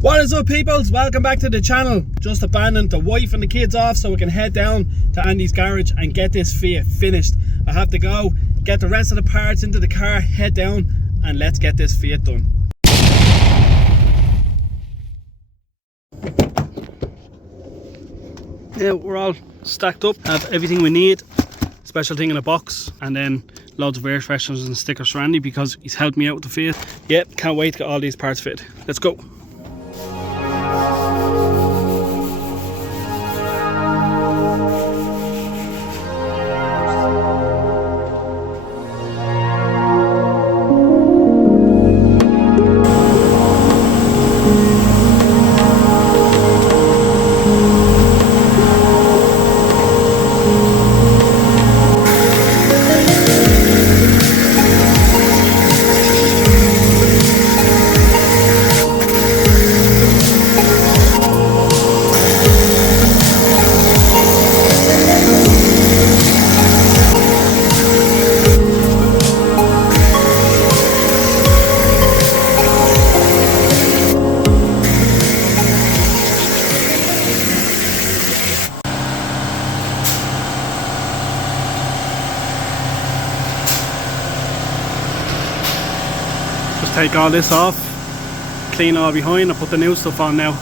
What is up, peoples? Welcome back to the channel. Just abandoned the wife and the kids off so we can head down to Andy's garage and get this Fiat finished. I have to go get the rest of the parts into the car, head down, and let's get this Fiat done. Yeah, we're all stacked up, have everything we need, special thing in a box, and then loads of air fresheners and stickers for Andy because he's helped me out with the Fiat. Yep, can't wait to get all these parts fitted. Let's go. Just take all this off, clean all behind, and put the new stuff on now.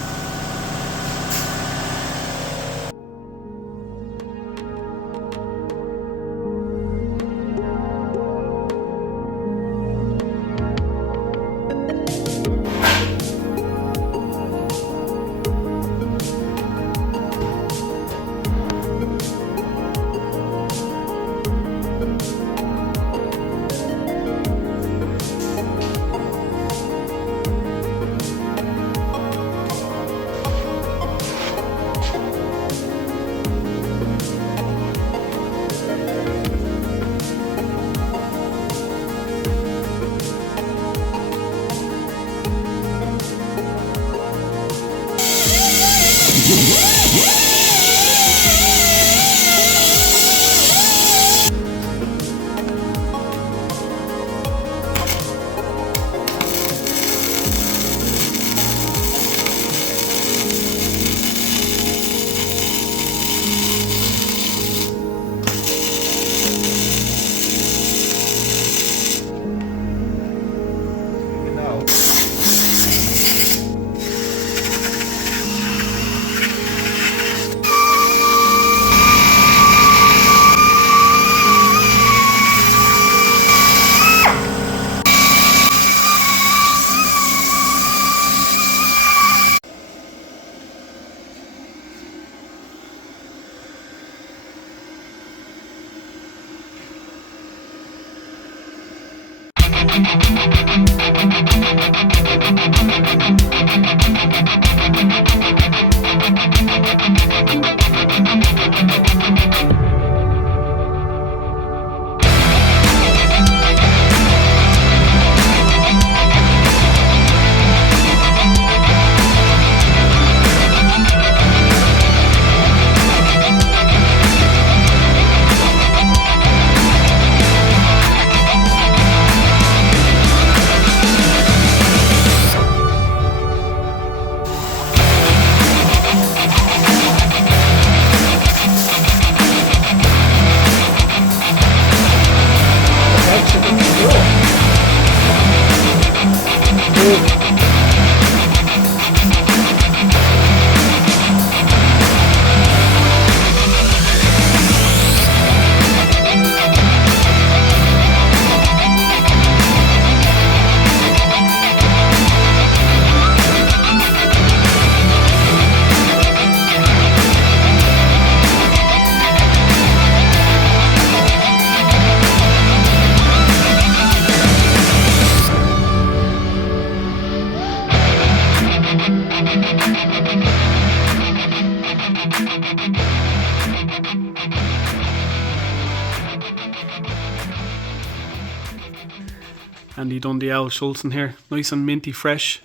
Andy done the L Schultzen here, nice and minty fresh.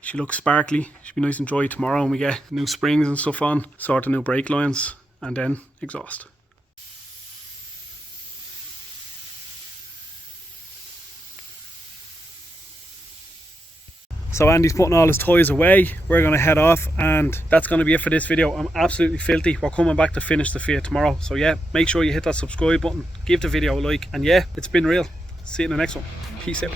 She looks sparkly, she'll be nice and dry tomorrow when we get new springs and stuff on, sort the new brake lines, and then exhaust. So Andy's putting all his toys away. We're going to head off, and that's going to be it for this video. I'm absolutely filthy. We're coming back to finish the Fiat tomorrow. So yeah, make sure you hit that subscribe button, give the video a like, and yeah, it's been real. See you in the next one. Peace out.